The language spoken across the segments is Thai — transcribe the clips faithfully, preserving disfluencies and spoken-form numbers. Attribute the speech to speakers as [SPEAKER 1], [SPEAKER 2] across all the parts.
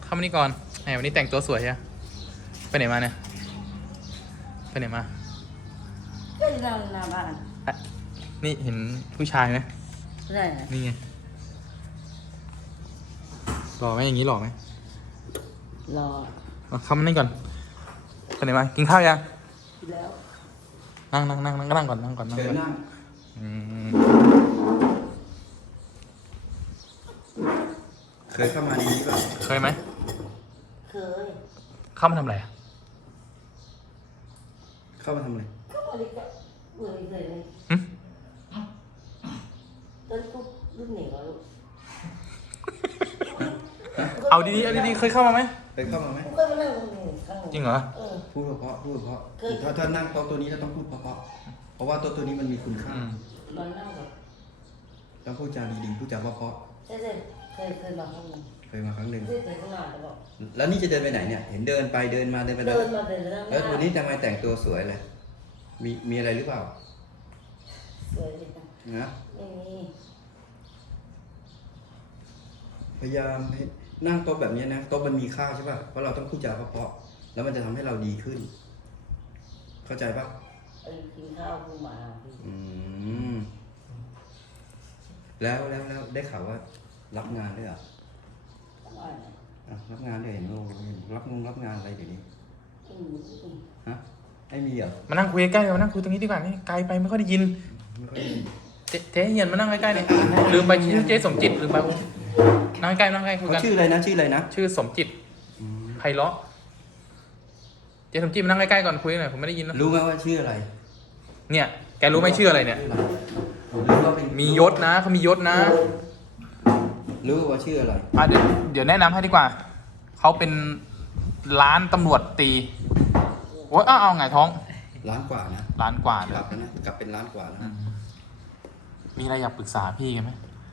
[SPEAKER 1] เข้ามานี่ก่อนแหมวันนี้แต่งตัวสวยใช่ไปไหนมาเนี่ยไปไหนมา
[SPEAKER 2] ก็นั่งหน้าบ้าน
[SPEAKER 1] อ่ะนี่เห็นผู้ชายไหม
[SPEAKER 2] ใช่
[SPEAKER 1] นี่ไงหล่อไหมอย่างนี้หล่อไหม
[SPEAKER 2] รอ
[SPEAKER 1] เอาเข้ามานี่ก่อนไปไหนมากินข้าวยัง
[SPEAKER 2] แล้ว
[SPEAKER 1] นั่งนั่งนั่งนั่งนั่งก่อนนั่งก่อนนั่ง
[SPEAKER 3] เชิญ
[SPEAKER 1] ก่อน
[SPEAKER 3] นั่ง
[SPEAKER 1] อืม
[SPEAKER 3] เคยเข้ามาในนี้ป่ะ
[SPEAKER 1] เคยไหม
[SPEAKER 2] เคย
[SPEAKER 1] เข้ามาทำอะไรอะ
[SPEAKER 3] เข้ามาทำอะไร
[SPEAKER 2] ก็มาดิก็เมื่อเคยเลย
[SPEAKER 1] หึ
[SPEAKER 2] ตอนกูรุ่นเหนียวลูก
[SPEAKER 1] เอาดีๆเอาดีๆเคยเข้ามาไหม
[SPEAKER 3] เคยเข้ามาไหม
[SPEAKER 2] กูก็มานั่งตรงนี้ข้างหนึ่ง
[SPEAKER 1] จริงเหรอ
[SPEAKER 2] เออ
[SPEAKER 3] พูดเพราะๆพูดเพราะ
[SPEAKER 2] เคย
[SPEAKER 3] ๆถ้าถ้านั่งโต๊ะตัวนี้เราต้องพูดเพราะๆเพราะว่าโต๊ะตัวนี้มันมีคุณค่า
[SPEAKER 1] อืม
[SPEAKER 2] มานั่งแบบ
[SPEAKER 3] ต้องพูดจาดีๆพูดจาเพราะ
[SPEAKER 2] ใช่ใช่เคยเคยมาข้างหนึ่ง
[SPEAKER 3] ๆเคยมาครั้งหนึ่ง
[SPEAKER 2] เคยเคยข้างหน้าแต่บอก
[SPEAKER 3] แล้วนี่จะเดินไปไหนเนี่ย เห็นเดินไปเดินมาเดินไป
[SPEAKER 2] เดินมาเดินข้างห
[SPEAKER 3] แล้ว
[SPEAKER 2] น้า
[SPEAKER 3] วันนี้ทำไมแต่งตัวสวยเลยมีมีอะไรหรือเปล่า
[SPEAKER 2] สวยดีนะ
[SPEAKER 3] นะ
[SPEAKER 2] ไม่มี
[SPEAKER 3] พยายามให้นั่งโต๊ะแบบนี้นะโต๊ะมันมีค่าใช่ป่ะเพราะเราต้องพูดจาเพราะๆแล้วมันจะทำให้เราดีขึ้น เข้าใจป่ะ
[SPEAKER 2] เออกินข้าวกูมาพี่
[SPEAKER 3] อืมแล้วแล้วแล้วได้ข่าวว่ารับงานด้วยเหรอ
[SPEAKER 2] ว่าไง
[SPEAKER 3] อ่ะรับงานด้วยเห็นโอ้รับงงรับงานอะไรเดี๋ยวนี้
[SPEAKER 2] อืมอืม
[SPEAKER 3] ฮะไม่มีเหรอ
[SPEAKER 1] มานั่งคุยใกล้ๆมานั่งคุยตรงนี้ดีกว่านี่ไกลไปไม่ค่อยได้ยิน
[SPEAKER 3] ไม่ค่อยมี
[SPEAKER 1] เจ๊เจ๊เฮียนมานั่งใกล้ๆเนี่ยลืมไปชื่อเจ๊สมจิตลืมไปผมนั่งใกล้ๆนั่งใกล้คุย
[SPEAKER 3] เขา
[SPEAKER 1] กัน
[SPEAKER 3] ชื่ออะไรนะชื่ออะไรนะ
[SPEAKER 1] ชื่อสมจิต
[SPEAKER 3] อืม
[SPEAKER 1] ไพเราะเจ๊สมจิตมานั่งใกล้ๆก่อนคุยหน่อยผมไม่ได้ยินนะ
[SPEAKER 3] รู้ไหมว่าชื่ออะไร
[SPEAKER 1] เนี่ยแกรู้ไหมชื่ออะไรเนี่ย
[SPEAKER 3] รู้ว่าเป็น
[SPEAKER 1] มียศนะเขามียศนะ
[SPEAKER 3] รู้ว่าชื่ออะไร
[SPEAKER 1] อ่ะเดี๋ยวเดี๋ยวแนะนำให้ดีกว่าเขาเป็นร้านตำรวจตีโอ้ยอ้าวเอาไงท้อง
[SPEAKER 3] ร้านกว่านะ
[SPEAKER 1] ร้านกว่าเล
[SPEAKER 3] ก
[SPEAKER 1] ย
[SPEAKER 3] ลับแล้วนะกลับเป็นร้านกว่าแล้ว
[SPEAKER 1] อื
[SPEAKER 3] นะ
[SPEAKER 1] มมีอะไรอยากปรึกษาพี่กันไหม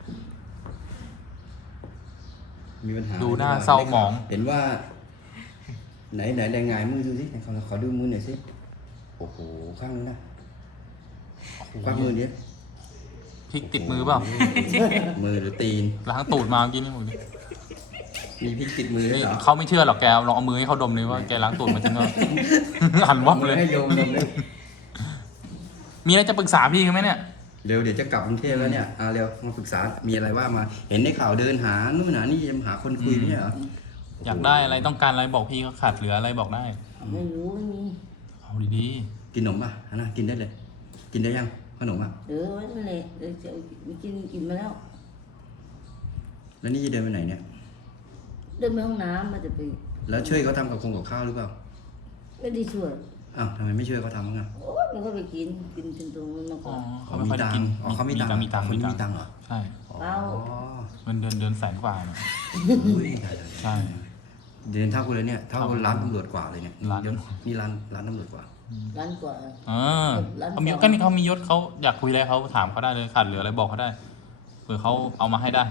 [SPEAKER 3] มีปัญหา
[SPEAKER 1] ดูหน้า
[SPEAKER 3] อะไร
[SPEAKER 1] เศร้าหมอง
[SPEAKER 3] เห็นว่า ไหนไหนแรงงายมือดูสิไหนขอขอดูมือหน่อยสิโอ้โหข้างนี้นะข้างมือเนี้ย
[SPEAKER 1] พริกติดมือเปล่า
[SPEAKER 3] มือหรือตีน
[SPEAKER 1] ล้างตูดมาเมื่อกี้นี่หมด
[SPEAKER 3] มีพริกติดมือด้วย
[SPEAKER 1] นี่
[SPEAKER 3] เหรอ
[SPEAKER 1] เขาไม่เชื่อหรอกแกลองเอามือให้เขาดมเลยว่าแกล้างตูดมาจริงเหรอ หันวับ
[SPEAKER 3] มื
[SPEAKER 1] เล
[SPEAKER 3] อยให้โยมดมเลย
[SPEAKER 1] มีอะไรจะปรึกษาพี่กันไหมเนี่ย
[SPEAKER 3] เร็วเดี๋ยวจะกลับกรุงเทพแล้วเนี่ยอ่าเร็วมาปรึกษา มีอะไรว่ามา เห็นในข่าวเดินหานู่นหานี่จะหาคนคุยไม่ใช่เหรอ
[SPEAKER 1] อยากได้อะไรต้องการอะไรบอกพี่เขาขาดเหลืออะไรบอกได้
[SPEAKER 2] ไม่รู้ไม่มี
[SPEAKER 1] เอาดี
[SPEAKER 3] กินขนมป่ะฮะนะกินได้เลย กินได้ยังขนมอ่ะ
[SPEAKER 2] เดี๋ยวไว้นั่นแหละเดี๋ยวจะไปกินกินมาแล้ว
[SPEAKER 3] แล้วนี่จะเดินไปไหนเนี่ย
[SPEAKER 2] เดินไปห้องน้ำมันจะไป
[SPEAKER 3] แล้วช่วยเขาทำกับคงกับข้าวหรือเปล่า
[SPEAKER 2] ไม่ได้ช่วย
[SPEAKER 3] อ้าวทำไมไม่ช่วยเขาทำบ้างอ่ะ
[SPEAKER 2] โอ้ยมันก็ไปกินกินจนตรงนั้นมา
[SPEAKER 1] ๆ
[SPEAKER 2] ก่
[SPEAKER 1] อ๋
[SPEAKER 2] อ
[SPEAKER 1] อน เขาไม่ค่อยได้กิน
[SPEAKER 3] อ๋อเขามีตังค์
[SPEAKER 1] มีตังค์
[SPEAKER 3] คน
[SPEAKER 1] มี
[SPEAKER 3] นี้
[SPEAKER 1] ตัง
[SPEAKER 3] มี
[SPEAKER 1] ค์
[SPEAKER 3] ตังค์เหรอ
[SPEAKER 1] ใช่
[SPEAKER 3] อ๋อ
[SPEAKER 1] เงินเดือนเดือนแสนกว่าเนี่ย
[SPEAKER 3] อุ้ย
[SPEAKER 1] ใช่
[SPEAKER 3] เดือนเท่าคุณเลยเนี่ยเท่าร้านตำรวจกว่าเลยเนี่ย
[SPEAKER 1] ร้าน
[SPEAKER 3] เดี๋ยวนี่ร้านร้านตำรวจกว่า
[SPEAKER 2] ร้านกว่า
[SPEAKER 1] เออ
[SPEAKER 2] ร้าน
[SPEAKER 1] เขามีก็นี่เขามียศเขาอยากคุยอะไรเขาถามเขาได้เลยขาดเหลืออะไรบอกเขาได้เผื่อเขาเอามาให้ได้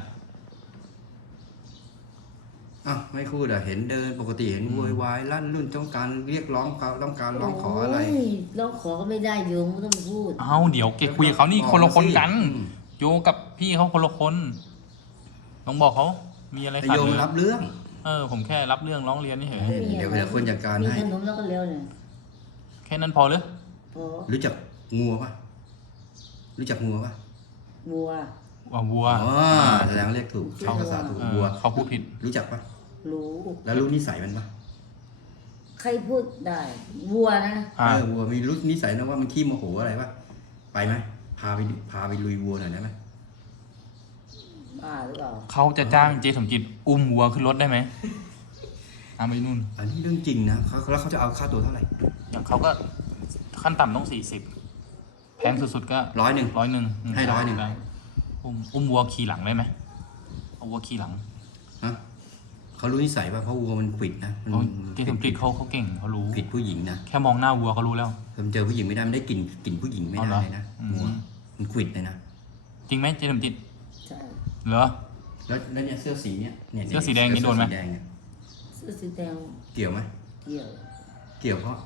[SPEAKER 3] อ้าวไม่พูดอ่ะเห็นเดินปกติเห็นโวยวายลั่นรุ่นต้องการเรียกร้องเขาต้องการร้องขออะไร
[SPEAKER 2] โยร้องขอก็ไม่ได้โยมก็ต้องพูด
[SPEAKER 1] เอาเดี๋ยวเกคุยกับเขานี่คนละคนกัน
[SPEAKER 3] อืม
[SPEAKER 1] โยกับพี่เขาคนละคนลองบอกเขามีอะไร
[SPEAKER 3] แต่
[SPEAKER 1] ขาด
[SPEAKER 3] โยม
[SPEAKER 1] เหลือ
[SPEAKER 3] รับเรื่อง
[SPEAKER 1] เออผมแค่รับเรื่องร้องเรียนนี่เฉย
[SPEAKER 3] เดี๋ยวเดี๋ยวคนจัดการ
[SPEAKER 2] มี
[SPEAKER 3] ให้
[SPEAKER 2] ขนมแล้วก็เร็วเนี่ย
[SPEAKER 1] แค่นั้นพอหรือ
[SPEAKER 2] พอ
[SPEAKER 3] รู้จักงัวป่ะรู้จักงัวป่ะ
[SPEAKER 2] บัว
[SPEAKER 1] ว่าวัว
[SPEAKER 3] อ๋อแสดงว่าเรียกถูกใช้ภาษาถูก
[SPEAKER 1] เออ
[SPEAKER 3] วัว
[SPEAKER 1] เขาพูดผิด
[SPEAKER 3] รู้จักป่ะ
[SPEAKER 2] รู้
[SPEAKER 3] แล้วรู้นิสัยมันป่ะ
[SPEAKER 2] ใครพูดได้วัวนะ
[SPEAKER 1] อ่า
[SPEAKER 3] เออวัวมีรู้นิสัยนะว่ามันขี้โมโหอะไรป่ะไปไหมพาไปพาไปลุยวัวหน่อยได้ไหม
[SPEAKER 2] บ้าหรือเปล่า
[SPEAKER 1] เขาจะจ้างเจสมจิตอุ้มวัวขึ้นรถได้ไหมเอาไปนู่น
[SPEAKER 3] อันนี้เรื่องจริงนะเขาแล้วเขาจะเอาค่าตัวเท่าไหร่
[SPEAKER 1] อย่างเขาก็ขั้นต่ำต้องสี่สิบแพงสุดๆก็
[SPEAKER 3] ร้อยหนึ่ง
[SPEAKER 1] ร้อยหนึ่ง
[SPEAKER 3] ให้ร้อยหนึ่ง
[SPEAKER 1] ได้อุ้มอุ้มวัวขี่หลังได้ไหมเอาวัวขี่หลัง
[SPEAKER 3] ฮะเขารู้นิสัยป่ะเพราะวัวมันขวิดนะมัน
[SPEAKER 1] เขาเจสมจิตเขาเขาเก่งเขารู้
[SPEAKER 3] ขวิดผู้หญิงนะ
[SPEAKER 1] แค่มองหน้าวัวก็รู้แล้ว
[SPEAKER 3] มันเจอผู้หญิงไม่ได้มันได้กลิ่นกลิ่นผู้หญิงไม่
[SPEAKER 1] เอาเหร
[SPEAKER 3] ได้
[SPEAKER 1] อ
[SPEAKER 3] เลยนะ
[SPEAKER 1] อืม
[SPEAKER 3] วัวมันขวิดเลยนะ
[SPEAKER 1] จริงไหมเจสมจิต
[SPEAKER 2] ใช่
[SPEAKER 1] เหรอ
[SPEAKER 3] แล้วแล้วเนี่ยเสื้อสีเนี่ยเนี่ย
[SPEAKER 1] เสื้อสีแดงนี่โดนไหม
[SPEAKER 3] เสื้อสีแดงเนี่ย
[SPEAKER 2] เสื้อสีแดง
[SPEAKER 3] เกี่ยวไหม
[SPEAKER 2] เกี่ยว
[SPEAKER 3] เกี่ยวเพราะ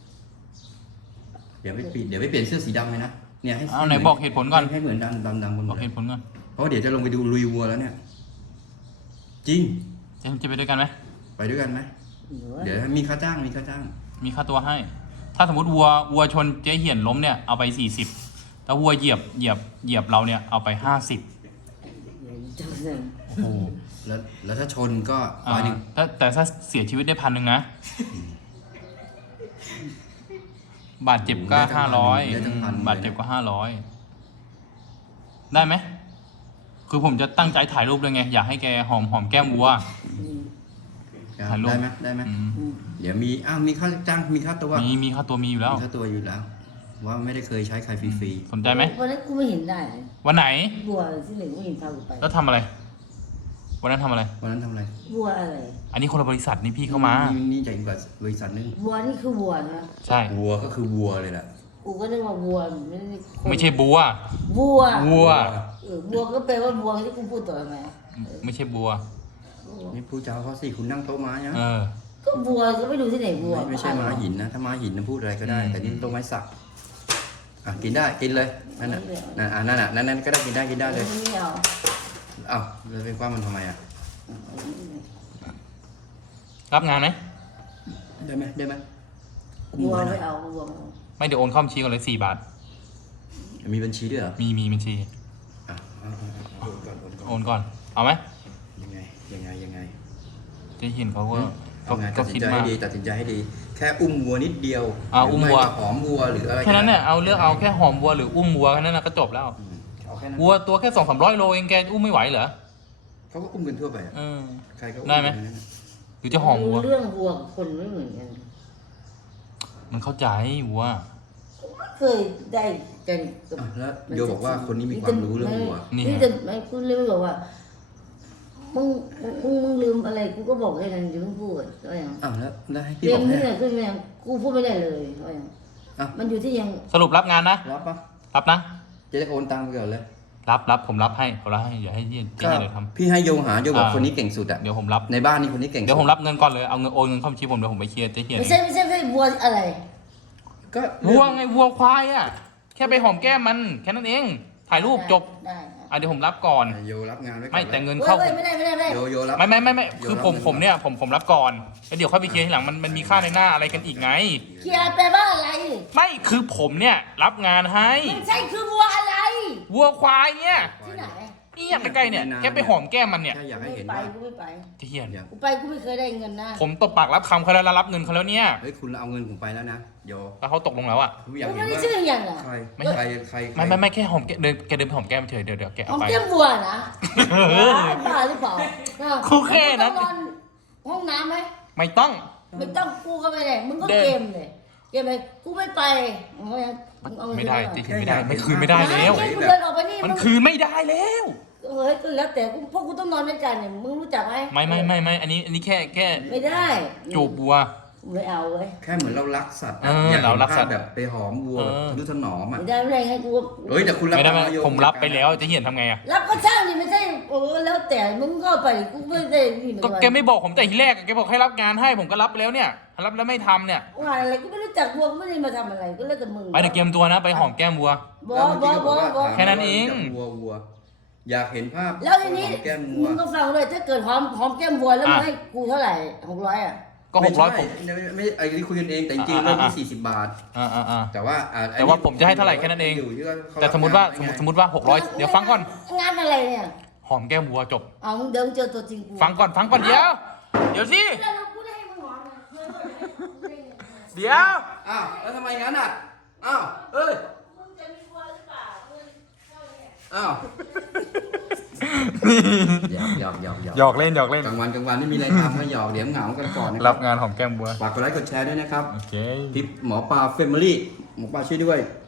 [SPEAKER 3] เดี๋ยวไปเปลี่ยนเดี๋ยวไปเปลี่ยนเสื้อสีดำเลยนะเนี่ยให้
[SPEAKER 1] เอาไหนบอกเหตุผลก่อน
[SPEAKER 3] ให้ให้เหมือนดำดำดำกันหม
[SPEAKER 1] บอ
[SPEAKER 3] ด
[SPEAKER 1] ก
[SPEAKER 3] เล
[SPEAKER 1] เห
[SPEAKER 3] ย
[SPEAKER 1] ตุผลก่อน
[SPEAKER 3] เพราะเดี๋ยวจะลงไปดูลุยวัวแล้วเนี่ย จริง
[SPEAKER 1] เจสมจิตไปด้วยกันไหม
[SPEAKER 3] ไไปด้วยกันไหม
[SPEAKER 2] หรือว่า
[SPEAKER 3] เดี๋ยวมีค่าจ้างมีค่าจ้าง
[SPEAKER 1] มีค่าตัวให้ ถ้าสมมติวัววัวชนเจ๊เหี่ยนล้มเนี่ยเอาไปสี่สิบถ้าวัวเหยียบเหยียบเหยียบเราเนี่ยเอาไปห้าสิบ
[SPEAKER 2] เดี๋ยวเจ้าหนึ่ง
[SPEAKER 1] โอ้โห
[SPEAKER 3] แล้วแล้วถ้าชนก็
[SPEAKER 1] อ่า
[SPEAKER 3] ร้อยหนึ่ง
[SPEAKER 1] แต่แต่ถ้าเสียชีวิตได้พันหนึ่งนะ บาดเจ็บก็ห้าร้อยบาดเจ็บก็ห้าร้อยได้ไหม คือผมจะตั้งใจถ่ายรูปเลยไง อยากให้แกหอมหอมแก้มวัว
[SPEAKER 2] อืม
[SPEAKER 3] ครับ
[SPEAKER 1] ถ่ายรูป
[SPEAKER 3] ได้ไหมได้ไหม
[SPEAKER 1] อืม
[SPEAKER 2] อืม
[SPEAKER 3] เดี๋ยวมีอ้าวมีค่าจ้างมีค่าตัว
[SPEAKER 1] มีมีค่าตัวมีอยู่แล้ว
[SPEAKER 3] มีค่าตัวอยู่แล้ว ว่าไม่ได้เคยใช้ใครฟรี
[SPEAKER 1] สนใจไหม
[SPEAKER 2] วันนั้นกูไม่เห็นได้
[SPEAKER 1] วันไหน
[SPEAKER 2] บัวที่หนึ่งไม่เห็นพากูไป
[SPEAKER 1] แล้วทำอะไร วันนั้นทำอะไร
[SPEAKER 3] ๆวันนั้นทำอะไร
[SPEAKER 2] บัวอะไร
[SPEAKER 1] อันนี้คนละบริษัทนี่พี่เข้ามา
[SPEAKER 3] นี่นี่จากอีกบริษัทหนึง
[SPEAKER 2] บัวนี่คือบัวนะ
[SPEAKER 1] ใช่
[SPEAKER 3] วัวก็คือวัวเลยแหละ
[SPEAKER 2] กูก็นึกว่าบัวไม่ได้คน
[SPEAKER 1] ไม่ใช่บัว
[SPEAKER 2] บัว
[SPEAKER 1] วัว
[SPEAKER 2] เออบัวก็แปลว่าบัวที่กูพูดต่อไหม
[SPEAKER 1] ไม่ใช่บัว
[SPEAKER 3] นี่ผู้เจ้าเขาสิคุณนั่งโต๊ะม้านะ
[SPEAKER 1] เออ
[SPEAKER 2] ก็บัวก็ไม่รู้ที่ไหนบัว
[SPEAKER 3] ไม่ไม่ใช่ม้าหินนะถ้าม้าหินนะพูดอะไรก็ได้
[SPEAKER 1] อืม
[SPEAKER 3] แต่นี่โต๊ะไม้สักอ่ะกินได้กินเลยนั่นน่ะนั่นอ่ะนั่นน่ะนั่นนั่นก็ได้กินได้กินได้เลย
[SPEAKER 2] ไม่เอา
[SPEAKER 3] อ้าวเลยไปคว้ามันทำไมอ่ะ
[SPEAKER 1] รับงานไหม
[SPEAKER 3] ได้ไหมได้ไหมอุ้ม
[SPEAKER 2] บัว
[SPEAKER 3] ไว้หน่
[SPEAKER 2] ไม่
[SPEAKER 3] อย
[SPEAKER 2] เอาบัวไม่เอา
[SPEAKER 1] ไม่เดี๋ยวโอนเข้าบัญชีก่อนเลยสี่บาท
[SPEAKER 3] มีบัญชีด้วยเหรอ
[SPEAKER 1] มีมีบัญชี
[SPEAKER 3] อ่ะเอาเอาเอาโอนก่อนโอนก่อน
[SPEAKER 1] โอนก่อน เอาไหม
[SPEAKER 3] ยังไงยังไงยังไง
[SPEAKER 1] เจ๊เห็นเขาก็
[SPEAKER 3] เอาไง
[SPEAKER 1] ก็
[SPEAKER 3] ตัดสิ
[SPEAKER 1] คิ
[SPEAKER 3] น
[SPEAKER 1] ด
[SPEAKER 3] ใจ
[SPEAKER 1] มา
[SPEAKER 3] ให้
[SPEAKER 1] ก
[SPEAKER 3] ดีตัดสินใจให้ดี แค่อุ้มวัวนิดเดียว
[SPEAKER 1] อ่าอุ้มวัว
[SPEAKER 3] หรืไก็หอมวัวหรืออะไร
[SPEAKER 1] แค่นั้นเนี่ย
[SPEAKER 3] ก็ได้
[SPEAKER 1] เอาเลือกเอาแค่หอมวัวหรืออุ้มวัวแค่นั้นนะก็จบแล้ว
[SPEAKER 3] อืมเอาแค่นั้น
[SPEAKER 1] วัวตัวแค่สองสามร้อยโลเองแกอุ้มไม่ไหวเหรอ
[SPEAKER 3] เขาก็อุ้มกันทั่วไปอะ
[SPEAKER 1] เออ
[SPEAKER 3] ใครก็อุ้
[SPEAKER 1] ได้ไหม
[SPEAKER 3] กันทั้งนั้นอะ
[SPEAKER 1] หรือจะหอมวัว
[SPEAKER 2] เรื่องวัวกับคนไม่เหมือนกัน
[SPEAKER 1] มันเข้าใจวัว
[SPEAKER 2] ไม่เคยได้กันกับ
[SPEAKER 3] อ่ะแล้วโยบอกว่าคนนี้มีความรู้เรื่องวัว
[SPEAKER 1] นี่
[SPEAKER 2] นี่
[SPEAKER 1] ไง
[SPEAKER 2] จะไม่กูเลยไม่บอกว่ามึงมึงมึงลืมอะไรกูก็บอกแค่นั้นอย่าเพิ่งพูดว่าอย่าง
[SPEAKER 3] อ้าวแล้วแล้วให้พี่
[SPEAKER 2] เรี
[SPEAKER 3] บ
[SPEAKER 2] ย
[SPEAKER 3] อน ก
[SPEAKER 2] ที่
[SPEAKER 3] ให้
[SPEAKER 2] ไหนขึ้นมากูพูดไม่ได้เลยว่าอย่าง
[SPEAKER 3] อ่ะ
[SPEAKER 2] มันอยู่ที่ยัง
[SPEAKER 1] สรุปรับงานนะ
[SPEAKER 3] รับปะ
[SPEAKER 1] รับนะ
[SPEAKER 3] จะได้โอนตังค์ไปก่อนเลย
[SPEAKER 1] รับรับผมรับให้ผมรับให้อย่าให้เจ๊เจ๊
[SPEAKER 3] ก็
[SPEAKER 1] เดี๋ยวท
[SPEAKER 3] พี่ให้โยหาโยบอก
[SPEAKER 1] อ่า
[SPEAKER 3] คนนี้เก่งสุดอะ
[SPEAKER 1] ำเดี๋ยวผมรับ
[SPEAKER 3] ในบ้านนี่คนนี้เก่งสุด
[SPEAKER 1] เดี๋ยวผมรับเงินก่อนเลย เอาเงินโอนเงินเข้าบัญชีผมเดี๋ยวผมไปเคลียร์เจ๊เหียน
[SPEAKER 2] ไม่ใช่ไม่ใช่ไม่ใช่วัวอะไร
[SPEAKER 3] ก็
[SPEAKER 1] วัวไงวัวควายอ่ะ แค่ไปหอมแก้มมันแค่นั้นเอง ถ่ายรูปจบ
[SPEAKER 2] ได้
[SPEAKER 1] อ่ะเดี๋ยวผมรับก่อน
[SPEAKER 3] โยรับงานไว้ก่อน
[SPEAKER 1] ไม่แต่
[SPEAKER 3] เ
[SPEAKER 1] เงิน
[SPEAKER 2] ได้
[SPEAKER 1] เข้า
[SPEAKER 2] เฮ้ยไม่ได้ไม่ได้ไม่ได้
[SPEAKER 3] โยโยรับ
[SPEAKER 1] ไม่ไม่ไม่ไม่คือผม
[SPEAKER 3] เดี๋ยวรับ
[SPEAKER 1] ผมเนี่ยผมผมรับก่อนแล้วเดี๋ยวค่อยไปเคลียร์ทีหลังมันมันมีค่าในหน้าอะไรกันอีกไง
[SPEAKER 2] เคลียร์แปลว่าอะไร
[SPEAKER 1] ไม่คือผมเนี่ยรับงานให้
[SPEAKER 2] ไม่ใช่คือวัวอะไร
[SPEAKER 1] วัวควายเนี่ย
[SPEAKER 2] ที่ไหน
[SPEAKER 1] นี่อย่างใกล้ๆเนี่ยแค่ไปหอมแก้มมันเนี่ย
[SPEAKER 3] แค่อยากให้
[SPEAKER 2] ไม่
[SPEAKER 3] เห็น
[SPEAKER 2] ไป
[SPEAKER 3] ว่า
[SPEAKER 2] กูไม่ไป
[SPEAKER 1] เจ๊เหียน
[SPEAKER 3] อย่าง
[SPEAKER 2] กูไปกูไม่เคยได้เงินนะ
[SPEAKER 1] ผมตบปากรับคำเขาแล้วแล้วรับเงินเขาแล้วเนี่ย
[SPEAKER 3] เฮ้ยคุณเอาเงินผมไปแล้วนะโย
[SPEAKER 1] แล้วเขาตกลงแล้วอ่ะ
[SPEAKER 3] ผมอยาก
[SPEAKER 2] กู
[SPEAKER 3] เห็
[SPEAKER 2] ไม่
[SPEAKER 3] น
[SPEAKER 2] ได้
[SPEAKER 3] ว่า
[SPEAKER 2] ชื่ออย่างน่ะ
[SPEAKER 3] ใคร
[SPEAKER 1] ไม่
[SPEAKER 3] ใครใคร
[SPEAKER 1] ไม่ไม่ไม่แค่หอมแก้มเดินแกเดินไปหอมแก้มเฉยเดี๋ยวเดี๋ยวแก
[SPEAKER 2] หอ
[SPEAKER 1] เอา
[SPEAKER 2] ม
[SPEAKER 1] ไป
[SPEAKER 2] แก้มวัวนะ
[SPEAKER 1] เออ
[SPEAKER 2] บ้าหรือเปล่า
[SPEAKER 1] กูแค่นั้น
[SPEAKER 2] มึงต้องนอนห้องน้ำไหม
[SPEAKER 1] ไม่ต้อง
[SPEAKER 2] ไม่ต้องกูก็ไม่ได้มึงก็
[SPEAKER 1] เดิน
[SPEAKER 2] เกมเลยเกมเลยกูไม่ไปมึงเอายังมึงเอาเงิน
[SPEAKER 1] ไม่ได้
[SPEAKER 2] ป
[SPEAKER 1] เจ๊
[SPEAKER 2] ก่อน
[SPEAKER 1] เหียนไม่ได้ไม่คืนไม่ได้แล้ว
[SPEAKER 2] ไม่กูเดินออกไปนี่
[SPEAKER 1] มัน
[SPEAKER 2] มึง
[SPEAKER 1] คืนไม่ได้แล้ว
[SPEAKER 2] เฮ้ยก็แล้วแต่กูพวกกูต้องนอนด้วยกันเนี่ยมึงรู้จักไหม
[SPEAKER 1] ไม่ไม่ไม่ไม่อันนี้อันนี้แค่แค่
[SPEAKER 2] ไม่ได้
[SPEAKER 1] จูบวัว
[SPEAKER 2] ไม่เอาเว้ย
[SPEAKER 3] แค่เหมือนเรารักสัตว์
[SPEAKER 1] เออ
[SPEAKER 3] อยาก
[SPEAKER 1] เรา
[SPEAKER 3] เห็น
[SPEAKER 1] รักสั
[SPEAKER 3] ภา
[SPEAKER 1] ต
[SPEAKER 3] พ
[SPEAKER 1] ว์
[SPEAKER 3] แบบไปหอมวัว
[SPEAKER 1] เออ
[SPEAKER 3] ทะนุถนอมอ่ะ
[SPEAKER 2] ไม่ได้ไม่ได้ไงกู
[SPEAKER 3] เฮ้ยแต่คุณรับ
[SPEAKER 1] ไม่ได้ไม่
[SPEAKER 3] ปโย
[SPEAKER 1] ผมรับไปแล้วเจะเหียนทำไงอ่ะ
[SPEAKER 2] รับก็ช่างนี่ไม่ใช่โอ้แล้วแต่มึงก็ไปกูไม่ได้นี่เหมือน
[SPEAKER 1] ก็
[SPEAKER 2] กัน
[SPEAKER 1] แกไม่บอกผมแต่ทีแรกอะแกบอกให้รับงานให้ผมก็รับไปแล้วเนี่ยรับแล้วไม่ทำเนี่ย
[SPEAKER 2] งานอะไรกูไม่รู้จักวัวกูไม่ได้มาทำอะไรก็แล้วแต่มึง
[SPEAKER 1] ไปเดี๋ยวเกมตัวนะไปหอมแก้มวัว
[SPEAKER 2] บอ
[SPEAKER 3] แล้ว
[SPEAKER 2] บ
[SPEAKER 3] เมื่
[SPEAKER 2] อ
[SPEAKER 3] กี้
[SPEAKER 2] บ
[SPEAKER 3] ก็
[SPEAKER 2] อบ
[SPEAKER 3] ว่า
[SPEAKER 2] บอ
[SPEAKER 3] ถาม
[SPEAKER 1] แค่นั้นเอง
[SPEAKER 3] ว่าวัววัว อยากเห็นภาพ
[SPEAKER 2] แล้วทีนี้
[SPEAKER 3] หอมแก้มวั
[SPEAKER 2] มึ
[SPEAKER 3] ว
[SPEAKER 2] งก็ฟังเลยถ้าเกิดหอมหอมแก้มวัวแล้วมึงให้กูเท่าไหร่หกร้อยอ่ะ
[SPEAKER 1] ก็หกร้อยผม
[SPEAKER 3] ไม่ใช่ไม่ไม่ไอ้นี่คุยกันเองแต่จริงๆ
[SPEAKER 1] อ่า
[SPEAKER 3] เริ่ม
[SPEAKER 1] อ่า
[SPEAKER 3] ที่สี่สิบบาท
[SPEAKER 1] อ่าอ่าอ่า
[SPEAKER 3] แต่ว่าอ่
[SPEAKER 1] แต่ว่าผมจะให้เท่าไหร่แค่นั้นเอง
[SPEAKER 3] ยู่ที่ว่าเข
[SPEAKER 1] แต่สมมติว่าสมมติสมมติว่าหกร้อยเดี๋ยวฟังก่อน
[SPEAKER 2] งานอะไรเนี่ย
[SPEAKER 1] หอมแก้มวัวจบ
[SPEAKER 2] เอามึงเดินเจอตัวจริงกู
[SPEAKER 1] ฟังก่อนฟังก่อนเดี๋ยว เดี๋ยวสิ
[SPEAKER 2] แล้วกูได้ให้มึงหอมเลย
[SPEAKER 1] เดี๋ยว
[SPEAKER 3] อ้าวแล้วทำไมงั้นอ่ะอ้าวเอ้ย
[SPEAKER 2] มึงจะมีวัวหรือเปล่ามึงเท่าเนี่ย
[SPEAKER 3] อ้าวหยอกหยอกหยอกหยอก
[SPEAKER 1] หยอกเล่นหยอกเล่น
[SPEAKER 3] กลางวันกลางวันไม่มีอะไรทำก็หยอกเดี๋ยวเหงากันก่อนนะค
[SPEAKER 1] รั
[SPEAKER 3] รั
[SPEAKER 1] บบ งานหอมแก้มวัว
[SPEAKER 3] ฝากกดไลค์กดแชร์ด้วยนะครับ
[SPEAKER 1] โอเค
[SPEAKER 3] คลิปหมอปลาเฟมิลี่หมอปลาช่วยด้วย